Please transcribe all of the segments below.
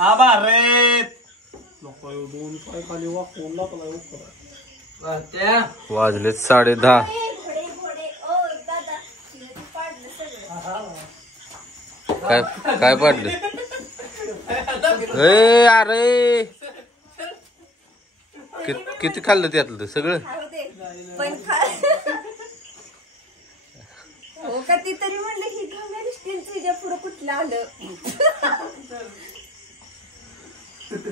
आबा रे दोन पाय खाली वाकून लागला वाजले 10:30. काय पडलं अरे किती खाल्लं त्यातलं सगळं पण हो का ती तरी म्हणलं ही घामेली स्टीलच्या पुढं कुठलं आलं.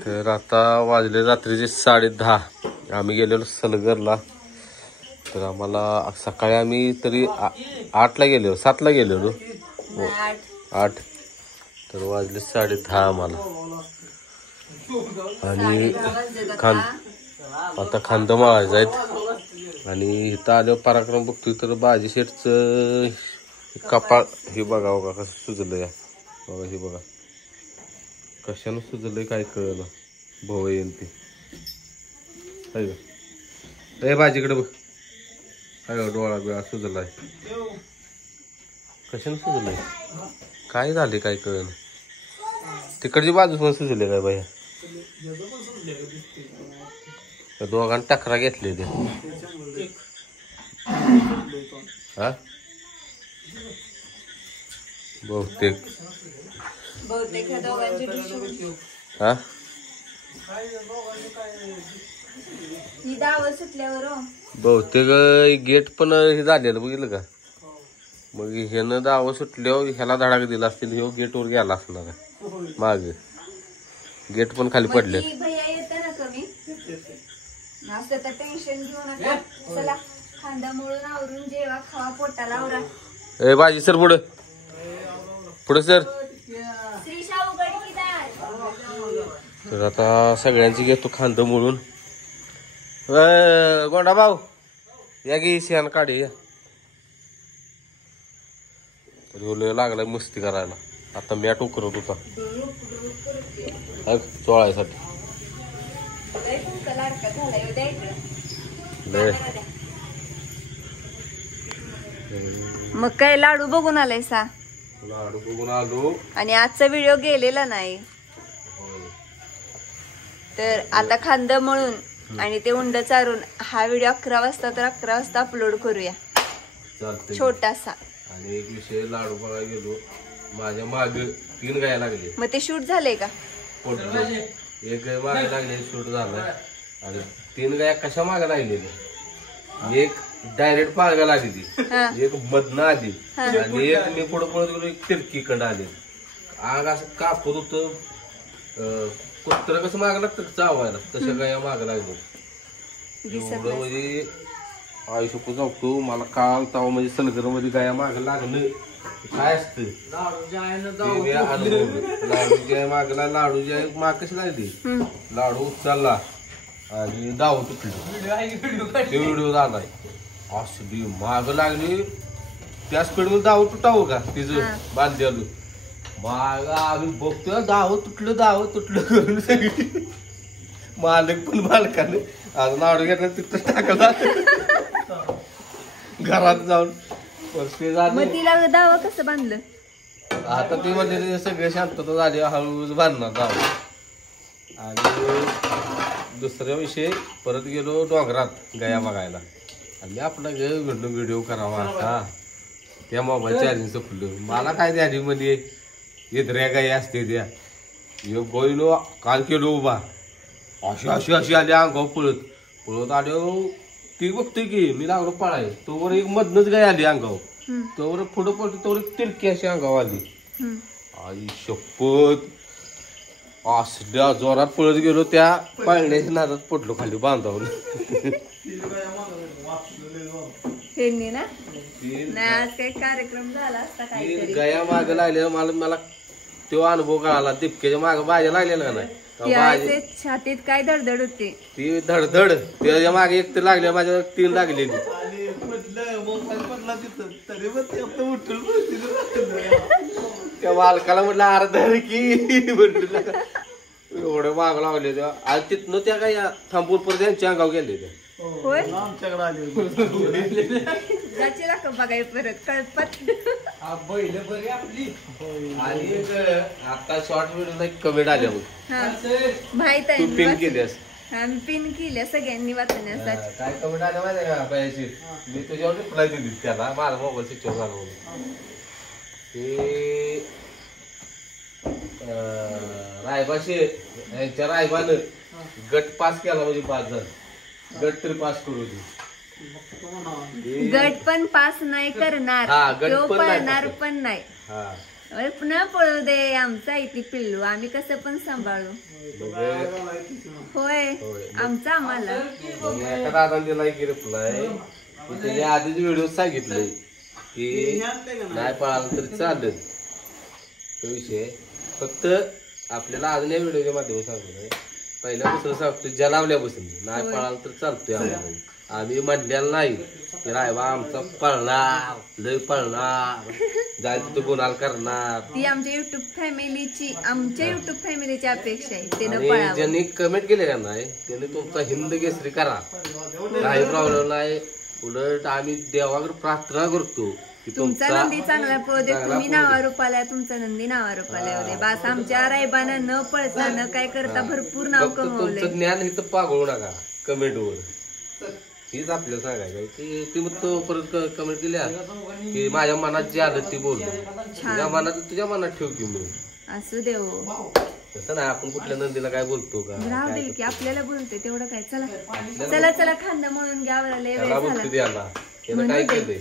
तर आता वाजले रात्रीचे 10:30. आम्ही गेलेलो सलगरला. तर आम्हाला सकाळी आम्ही तरी 8ला गेलो 7ला गेलेलो 8. तर वाजले 10:30 आम्हाला. आणि आता खांद माळायचं आहेत. आणि इथं आल्यावर पराक्रम बघतोय तर बाजी शेटचं कपाळ हे बघा बघा कसं सुजलंय. बघा हे बघा कशानं सुजलंय काय कळलं. भाऊ येईन ते ए बाजीकडे बघ. काय डोळा बिळा सुजलाय. कशानं सुजलंय काय झाले काय कळलं. तिकडची बाजू पण सुजले काय बाया. दोघांनी टकरा घेतली ते हा बहुतेक हा बहुतेक गेट पण हे झालेलं बघितलं का. मग ह्यानं दावं सुटल्यावर ह्याला धडाक दिला असतील. ह्यो गेटवर गेला असणार माग. गेट पण खाली पडले. टेन्शन घेऊ नका. चला खांदा मोडून आवरून जेवा खावा पोटाला आवरा. ए बाजी सर पुढे पुढे सर. तर आता सगळ्यांची घेतो खांद मोडून. गोंडा भाऊ या गे शेण काढे या. तर लागलाय मस्ती करायला. आता मॅट उकरत होता चोळायसाठी. मग काय लाडू बघून आलाय सा. लाडू बघून आलो. आणि आजचा व्हिडिओ गेलेला नाही. तर आता खांद मळून आणि ते उंड चारून हा व्हिडिओ 11 वाजता तर 11 वाजता अपलोड करूया छोटासा. आणि एक विषय लाडू बघायला गेलो माझ्या माग 3 गाय लागले. मग ते शूट झाले का. एक गाय मागे लागले शूट झालं. आणि 3 गाय कशा मागे लागलेल्या. एक डायरेक्ट पाळगा लागली एक मधनं आली आणि एक मी पुढं पळत गेलो एक तिरकीकडं आली. आग असं कापत होत. कुत्र कसं मागं लागतं चावायला तशा गाया मागं लागलो. एवढं म्हणजे आयुष्य जाऊ मला काल ताव म्हणजे सलगर मध्ये गाया मागं लागलं काय असतं. लाडू गाय मागला लाडू गाय माग कशी लागली. लाडू उचलला आणि दाव तुटली. व्हिडिओ झालाय असली माग लागली. त्या स्पीड मध्ये दाव तुटावं का तिचं बांधलेलं. माग आम्ही बघतोय दाव तुटलं करून सगळी. मालक पण मालकाने आज लाडू घेतला तिथं टाकला घरात जाऊन. तिला दावा कसं बांधलं. आता ती म्हणजे सगळे शांतता झाली हळूहळू बांधणार दाव. आणि दुसऱ्या विषय परत गेलो डोंगरात गाया बघायला. आणि आपला व्हिडिओ करावा हा. त्या मोबाईल चार्जिंग संपलं. मला काय त्या आधी मध्ये इतऱ्या गाई असते त्या. गोईलो काल केलो उभा अशी आली अंगावर पळत आलो. ती बघतोय की मी लागलो पळाय तोवर एक मधनच गाय आली अंगावर. तोवर पुढं पडतो तोवर तिरकी अशी अंगावर आली. आई शपथ असल्या जोरात पळत गेलो त्या पाळण्याच्या नादात पडलो खाली बांधावून. कार्यक्रम झाला गया माग लागले. मला तो अनुभव कळाला. दिपक्याच्या माग भाज्या लागलेला का नाही. छातीत काय धडधड होती. ती धडधड त्याच्या मागे एक तर लागल्या माझ्या 3 लागलेली. त्या मालकाला म्हटलं अर्धा की म्हटलं एवढं माग लागले तेव्हा. आज तिथनं त्या काय थांबून परत त्यांच्या अंगावर गेले त्या. होय आमच्याकडे आले बघाय परत कळपत. बैल बरी आपली. आणि एक आता शॉर्ट व्हिडिओला एक कमेंट आल्या बघ. हा माहित तू पिन आहे केलीस. आम्ही पिन केल्या सगळ्यांनी वाचण्यासाठी. काय कमेंट आल्या माहिती का पाहिजे. मी तुझ्यावर रिप्लाय दिली त्याला. माझा मोबाईल स्विच ऑफ झाला म्हणून. ते रायबाशी यांच्या रायबानं गट पास केला म्हणजे 5 जण. गट तरी पास करू दे. गट पण पास नाही करणार. हा, गट तो पण नाही पळणार पास. पण नाही. हा पुन्हा पळू दे आमचा इथे पिल्लू. आम्ही कसं पण सांभाळू. होय आमचा आम्हाला. एका दादाने दिला की रिप्लाय. त्याने आधीच व्हिडिओ सांगितलंय की नाही पळालं तरी चालेल. तो विषय फक्त आपल्याला अजून या व्हिडिओच्या माध्यमातून सांगतोय. पहिल्यापासून सांगतोय जलावल्यापासून नाही पळालं तर चालतोय आम्हाला. आम्ही म्हणलेलं नाही की रायबा आमचा पळणार लय पळणार जायचं तिथं गुन्हा करणार. ती आमच्या युट्यूब फॅमिलीची अपेक्षा आहे. त्यानं आणि पळावं. ज्यांनी कमेंट केले का नाही त्यांनी तुमचा हिंद केसरी करा. काही प्रॉब्लेम नाही. उलट आम्ही देवाकडे प्रार्थना करतो की तुमचा नंदी चांगला पळू दे. तुम्ही नावारूपाला तुमचा नंदी नावारूपाला येऊ दे. बस आमच्या रायबाना न पळता न काय करता भरपूर नाव फक्त कमवलंय. तुमचं ज्ञान इथं पागळू नका कमेंटवर. हीच आपल्याला सांगायचं की ती मग तो परत कमेंट केल्या की माझ्या मनात जे आलं ते बोललो. तुझ्या मनात ठेव की मी. असू दे हो. तसं नाही आपण कुठल्या नंदीला काय बोलतो का. राहू दे की आपल्याला बोलते तेवढं काय. चला चला चला खांदा म्हणून घ्यावं लय वेळ झाला. त्यानं काय केलंय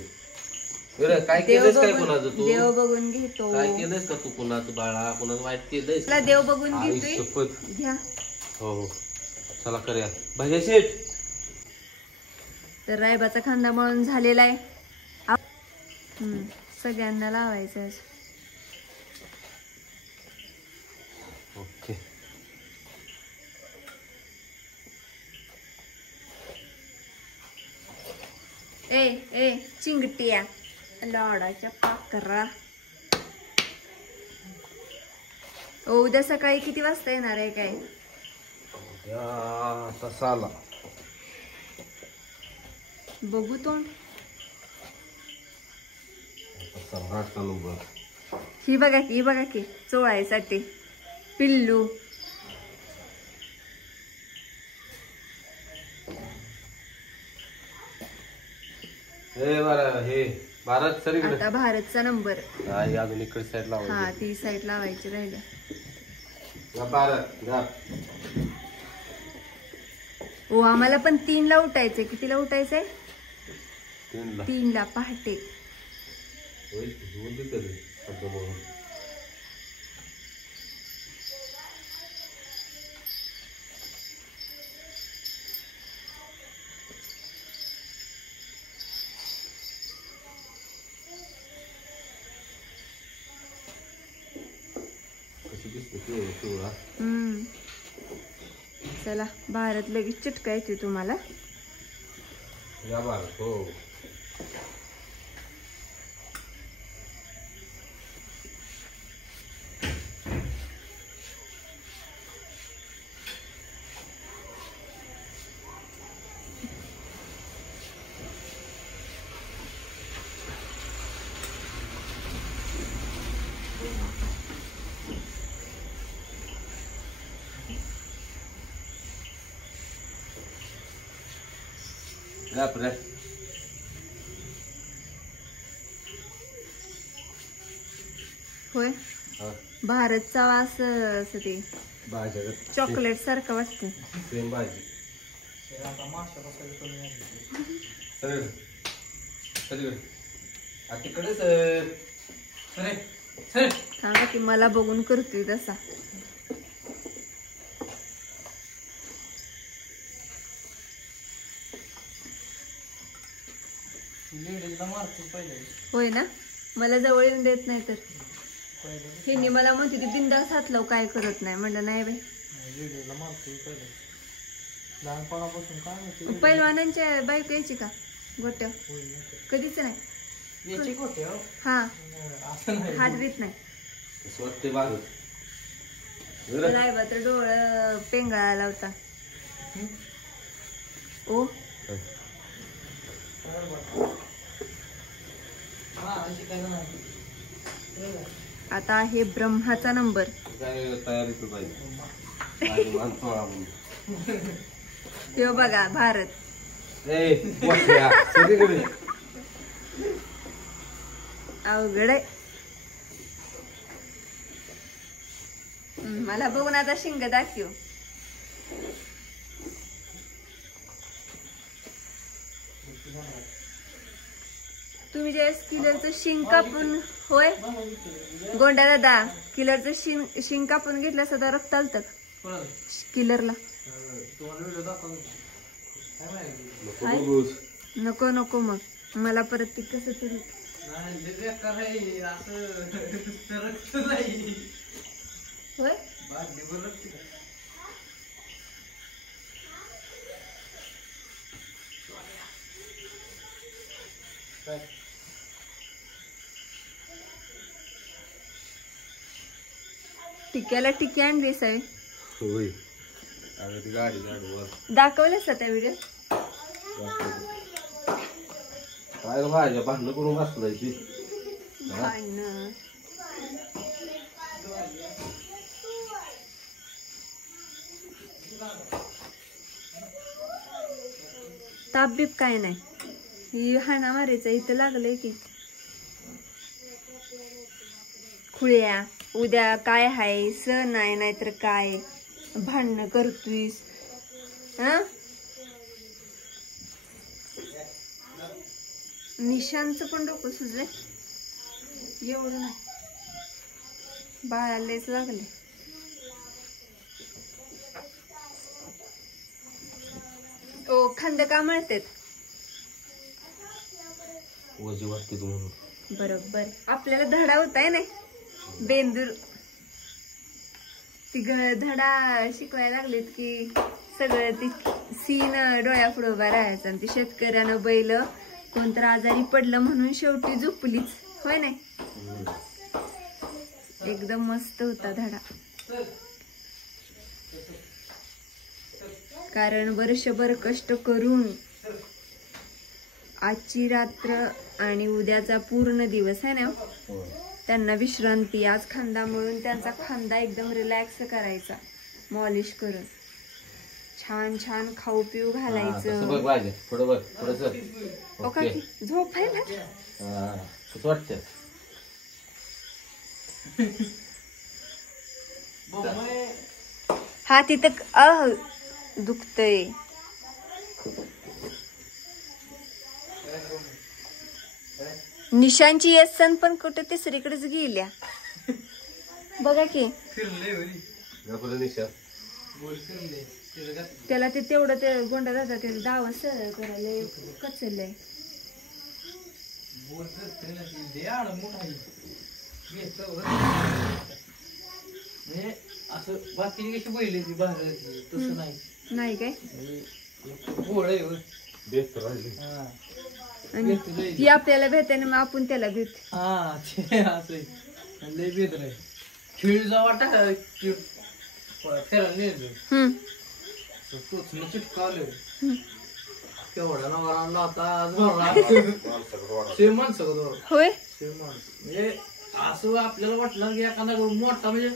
काय केलंयस काय कोणाचं तू. देव बघून घेतो. काय केलंयस का तू कोणाचं बाळा कोणाचं वाईट केलंयस. तुला देव बघून घेतोय. शपथ. घ्या. हो चला करूया भैया शेठ. तर रायबाचा खांदा मळून झालेला आहे. सगळ्यांना लावायचं. ओके ए ए चिंगटिया लाडाच्या पाकरा. उद्या सकाळी किती वाजता येणार आहे काय. तसा आला बघू तोंड. ही बघा की चोळायसाठी पिल्लू. हे भारत सर आता भारतचा नंबर. अजून इकडे साईड लावायची. हा ती साईड लावायची राहिल्या. भारत ओ आम्हाला पण 3ला उठायचंय. कितीला उठायचंय. 3ला पहाटे. चला भारत लगेच चिटका येते तुम्हाला. हो होय भारतचा वास असं ते चॉकलेट सारखं वाटतं. सेम भाजी. तिकडे सांगा की मला बघून करतोय तसा. होय ना. मला जवळ येऊन देत नाही तर हे मला म्हणते ती बिंदास हात लाव काय करत नाही. म्हणलं नाही बाई. पैलवानांच्या बायको यायची का गोट्या. कधीच नाही. हा हात बीत नाही. रायबा तर डोळं पेंगाळायला होता. ओ आता आहे ब्रह्माचा नंबर. काय तयारी तू पाहिजे हे बघा भारत. अवघड आहे. मला बघून आता शिंग दाखव. तुम्ही ज्यावेळेस किलरचं शिंग कापून, होय गोंडा दादा, किलरचं शिंग कापून घेतलं सदा रक्त आलतं किलरला. नको नको मग मला परत ते कसं तरी होय. टिक्याला टिकी आणलीस आहे. दाखवलंस त्या व्हिडिओ. काय भाज्या भांडण करून बसलाय ती. ताप बीप काय नाही. ही हाणा मारायचा इथं लागलंय की. खुळ्या उद्या काय हाय सण आहे नाहीतर काय भांडणं करतोयस. निशांचं पण डोकं सुजलंय. एवढं नाही बाळालेच लागले. ओ खंद का म्हणतात. बरोबर आपल्याला धडा होताय नाही. बेंदूर ती धडा शिकवायला लागलेत की सगळं ती सीन डोळ्यापुढे उभा राहायचं. आणि ती शेतकऱ्यानं बैल कोणतर आजारी पडलं म्हणून शेवटी झोपलीच, होय नाही. एकदम मस्त होता धडा. कारण वर्षभर कष्ट करून आजची रात्र आणि उद्याचा पूर्ण दिवस आहे ना त्यांना विश्रांती. आज खांदा म्हणून त्यांचा खांदा एकदम रिलॅक्स करायचा मॉलिश करून. छान छान खाऊ पिऊ घालायचं. झोपायला हा तिथं दुखतय. निशांची येसन पण कुठे तिसरीकडेच गेल्या बघा की. त्याला ते तेवढं ते गोंडा दादा ते दावा सरळ करायला कचलय. असं बाकी कशी बैल तसं नाही काय. आणि ती आपल्याला भेटते ना मग आपण त्याला भेट. हा ते असं लय भेट नाही. खिळ जा वाटा फिरायला नेलं टोचलं चिटकावलं केवढा नवरा आता सेम माणसं होय. सेम माणसं म्हणजे असं आपल्याला वाटलं की एखादा मोठा म्हणजे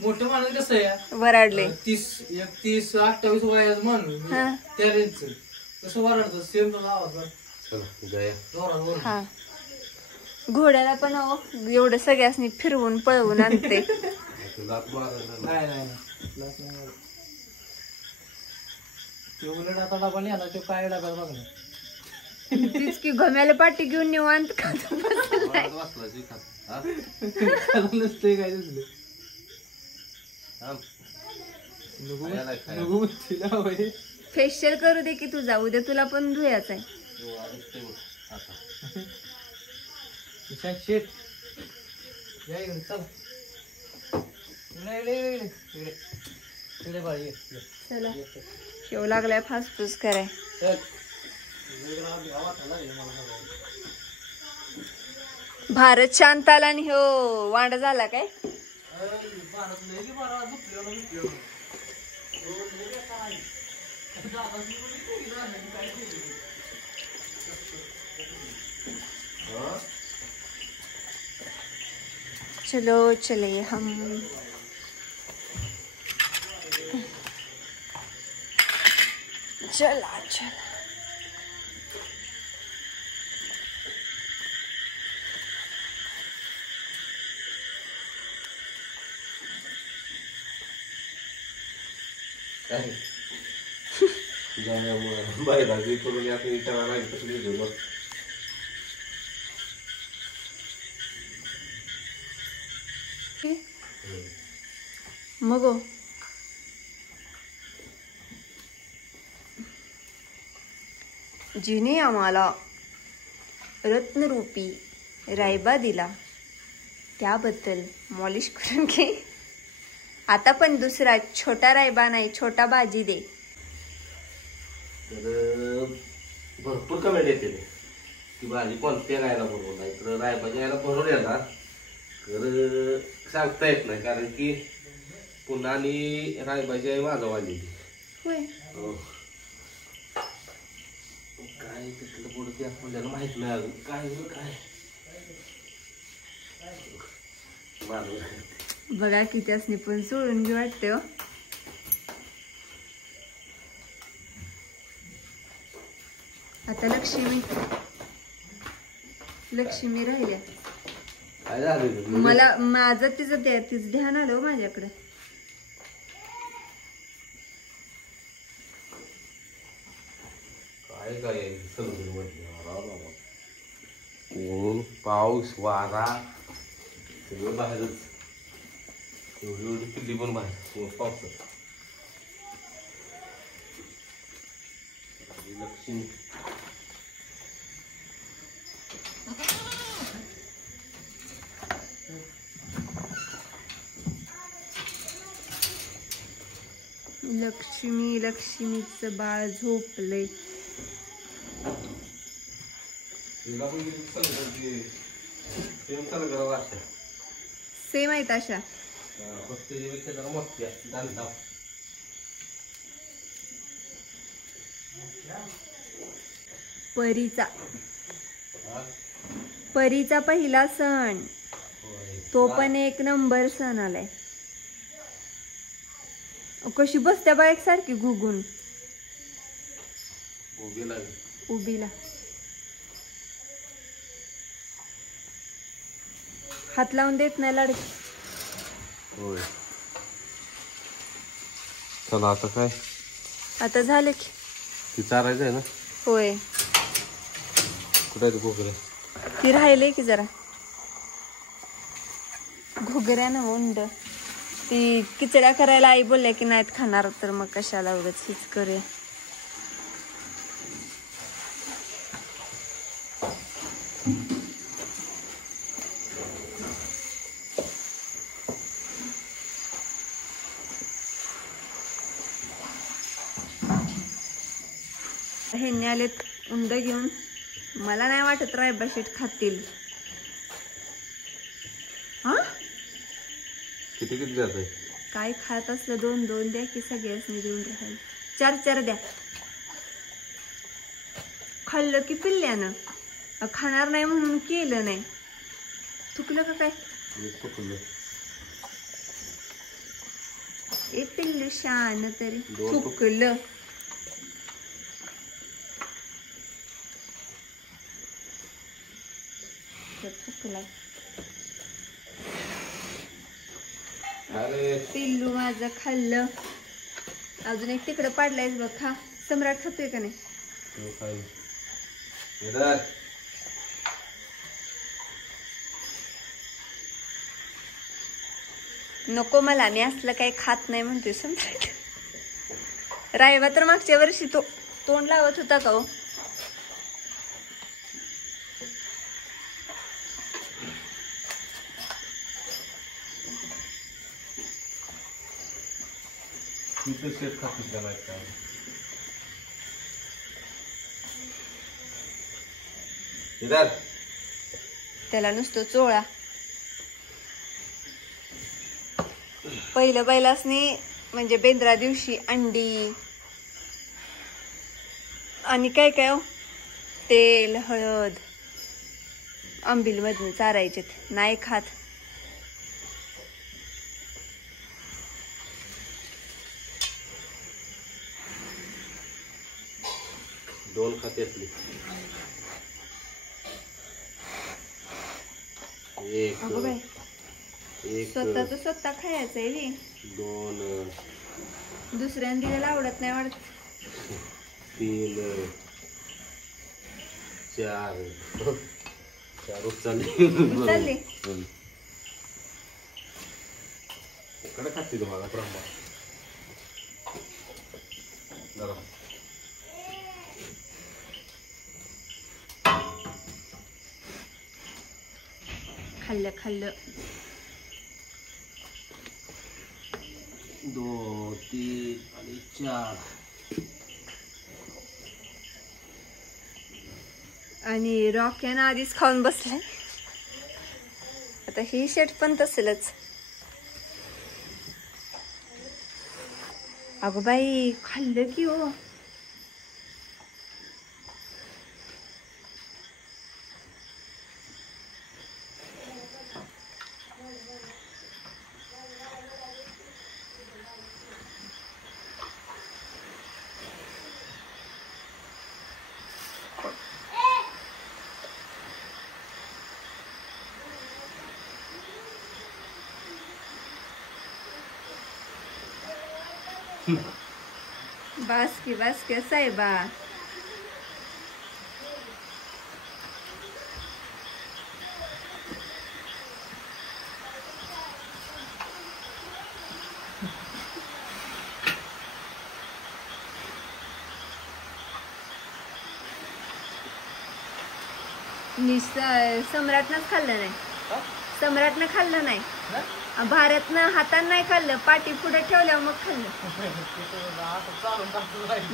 मोठं माणूस कसं आहे वराडले 30, 28 वयाचं माणूस त्या रेंजचं कसं वराडतं सेम आवाज. हा घोड्याला पण एवढं सगळ्यांनी फिरवून पळवून आणते. उलट आता डबा लिहा तो काय डबा बघ ना. तीच की घम्याला पाठी घेऊन निवांत खात नसते काय दिसलं. फेशियल करू दे की तुझा. उद्या तुला पण धुयाच आहे. चला शेव लागलाय फासफूस कराय. भारत शांत आला आणि हो वांड झाला काय. चलो चले हम चला चला बाहेर करून आता विचारायला कसं मग जिने आम्हाला रत्नरूपी रायबा दिला त्याबद्दल मॉलिश करून घे. आता पण दुसरा छोटा रायबा नाही, छोटा बाजी दे. तर भरपूर कमेंट येते की भाजी कोणत्या गायला बरोबर नाही तर रायबाच्या गायला बरोबर येणार तर सांगता येत नाही कारण की पुन्हा आणि रायबाची आई माझा वाली होय. काय तिथलं पुढे ते आपल्याला माहित नाही अजून काय काय बघा किती असणे पण सोडून घे वाटते. आता लक्ष्मी राहिल्या. काय झालं मला माझं तिचं ध्यान आलं माझ्याकडे. काय काय ऊन पाऊस वारा सगळं बाहेरच एवढी पिल्ली पण बाहेर पावसात. लक्ष्मी लक्ष्मीचं बाळ झोपलंय. सेम आहेत अशा. परीचा पहिला सण तो पण एक नंबर सण आलाय. कशी बसत्या बा एकसारखी घुगून उभीला. हात लावून देत नाही लाडकी. होय चला आता काय आता झालं की ती चारायचं आहे ना. होय कुठे आहे घोगरे ती राहिले की जरा घोगऱ्या ना उंड ती किचड्या करायला आई बोलल्या की नाहीत खाणार तर मग कशाला उगाच हीच करे. ह्यांनी आलेत उंड घेऊन. मला नाही वाटत रायबा शेट खातील. हा किती किती जात काय खात असलं 2-2 द्या की सगळ्याच मी देऊन राहील. 4-4 द्या. खाल्लं की पिल्ल्यानं खाणार नाही म्हणून केलं नाही. चुकलं का काय. ए पिल्लू शान तरी चुकलं. चुकला पिल्लू माझं खाल्लं. अजून एक तिकडं पाडलायस बघ. खा. सम्राट खातोय का नाही. नको मला मी असलं काही खात नाही म्हणतोय सम्राट. रायबा तर मागच्या वर्षी तो तोंड लावत होता का हो. त्याला नुसतं चोळा. पहिलं बैलासनी म्हणजे बेंद्रा दिवशी अंडी आणि काय काय तेल हळद आंबील मधून चारायचे. नाही खात 2 खात्यातली. अगं बाई, एक स्वतःच स्वतः खायचं आहे रे. 2 दुसऱ्याने दिलेलं आवडत नाही वाटत. 3 4 उचलली. इकडे खाते तुम्हाला प्रमाण जरा. खाल्लं खाल्लं. 2 3 आणि 4. आणि रॉक्यानं आधीच खाऊन बसलाय. आता ही शर्ट पण तसलच. अगं बाई, खाल्लं की हो. बस की असं आहे बा. सम्राटनंच खाल्लं नाही. सम्राटनं खाल्लं नाही. भारतनं हातानं नाही खाल्लं, पाठी पुढे ठेवल्यावर मग खाल्लं.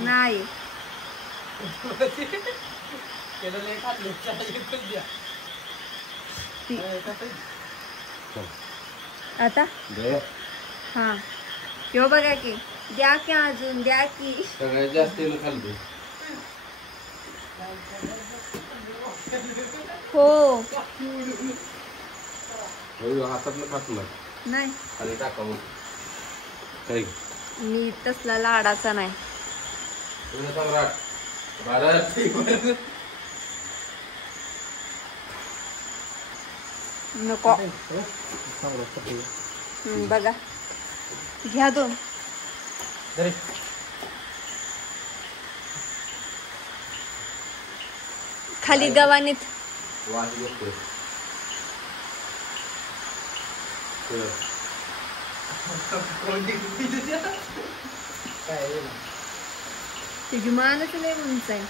नाही आता हा किंवा बघा की द्या की अजून द्या की. सगळ्यात जास्त खाल्लं. हो हातातलं खात नाही. आणि टाका मग काही. मी तसला लाडाचा नाही. सम्राट भारत नको. बघा घ्या 2. खाली गव्हाणीत वास बघतोय. तुझी मानच लय उंच आहे.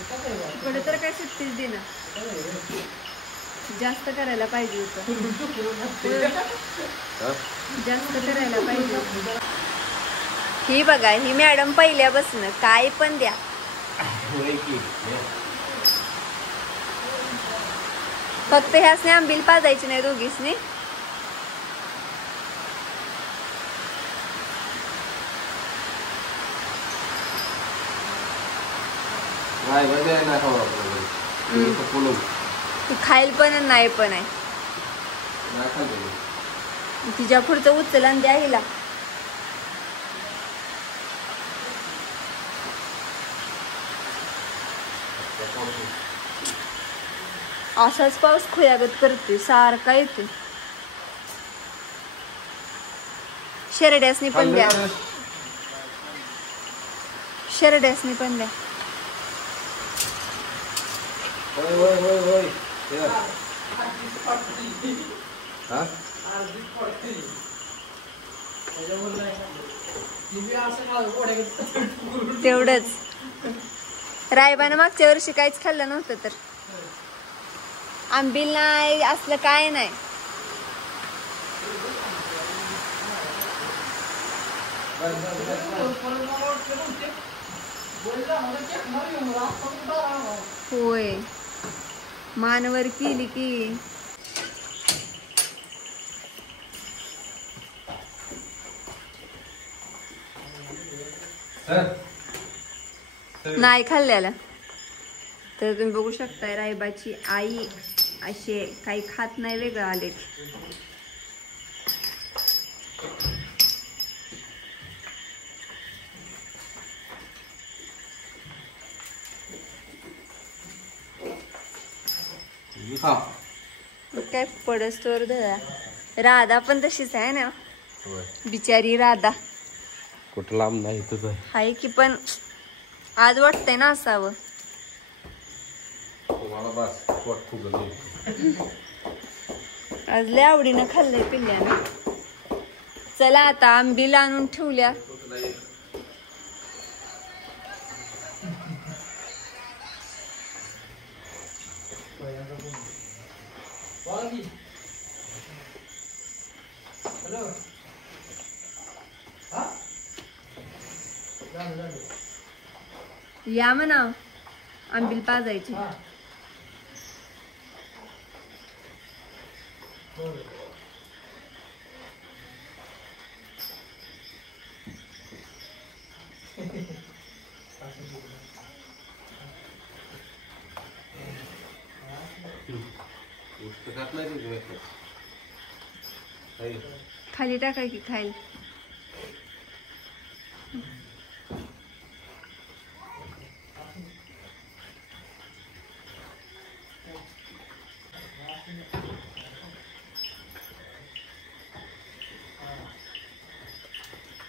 इकडे तर काय सुट्टीच दे ना. जास्त करायला पाहिजे होतं. जास्त करायला पाहिजे. ही बघा, ही मॅडम पहिल्यापासून काय पण द्या. फक्त ह्यासने आंबील पाजायची नाही दोघीसनी. खायला पण नाही पण आहे. तिच्या पुढचं उचलन द्या हिला. असाच पाऊस खुयागत करते सारखा येते. शेरड्यासनी पण द्या. शेरड्यासनी पण द्या. तेवढंच. रायबानं मागच्या वर्षी काहीच खाल्लं नव्हतं तर. आंबील नाही असलं काय नाही. होय, मानवर केली की. नाही खाल्ल्याला तर तुम्ही बघू शकताय. रायबाची आई असे काही खात नाही, वेगळं आले. हा मग काय पडस्तोर धरा. राधा पण तशीच आहे ना होय. बिचारी राधा. कुठं लांब नाही इथंच आहे. आहे की पण आज वाटतंय ना असावं. तुम्हाला बस पोट फुगलं. आज लय आवडीनं खाल्लंय पिल्ल्यानं. चला आता आंबील आणून ठेवल्या. या म्हणा आंबील पाजायची. खाली टाकाय की खायला.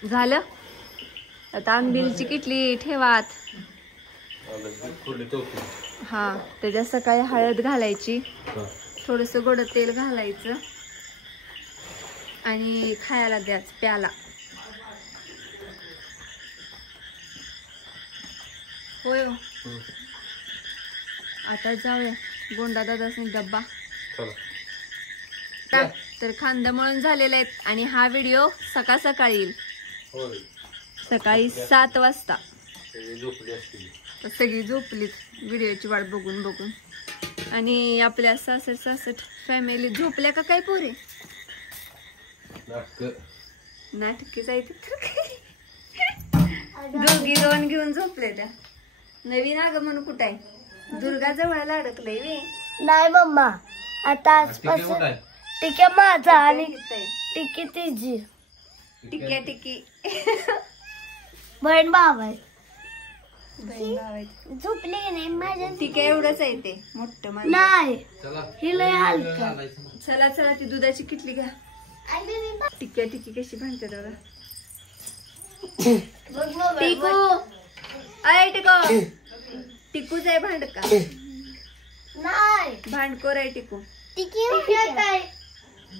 झालं आता आंबीलची किटली ठेवात. हा त्याच्यात सकाळी हळद घालायची, थोडस गोड तेल घालायचं आणि खायला द्याच प्याला. होय आता जाऊया गोंडा दादासनी डब्बा. तर खांदा मळून झालेले आहेत आणि हा व्हिडिओ सकाळी येईल. सकाळी 7 वाजता. सगळी झोपलीत व्हिडिओची वाट बघून बघून. आणि आपल्या 66 फॅमिली झोपल्या का काय पोरे? नाटकी जायचं तर दोघी 2 घेऊन झोपले त्या. नवीन आगमन कुठं आहे? दुर्गा जवळला अडकलंय वे. नाही मम्मा आता आजपासून टिके माझा आणि टिकी तिची टिकी बहीण भाव आहे. बहीण भाव आहे. झोपले नाही माझ्या टिके एवढंच आहे ते मोठं माणूस. नाही ही लय हलका. चला चला ती दुधाची किटली घ्या. टिकी कशी भांडते बघा. टिकू अय टिकू टिकूच आहे भांड का? नाही भांडकोर आहे टिकू. टिकी काय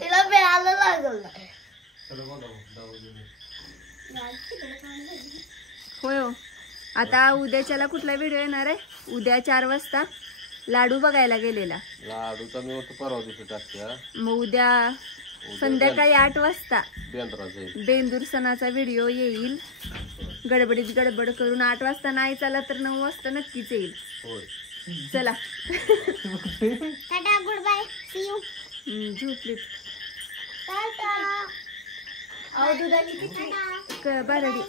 तिला प्यायला लागल. होय हो. आता उद्याच्याला कुठला व्हिडिओ येणार आहे? उद्या 4 वाजता लाडू बघायला गेलेला. लाडूचा मी होतो परवा दिवशी टाकत्या. मग उद्या संध्याकाळी 8 वाजता बेंद्राचा बेंदूर सणाचा व्हिडिओ येईल. गडबड करून 8 वाजता नाही चाला तर 9 वाजता नक्कीच येईल. चला ta-ta good bye see you. झोपलीत. टाटा. दुधाची किती बारडी.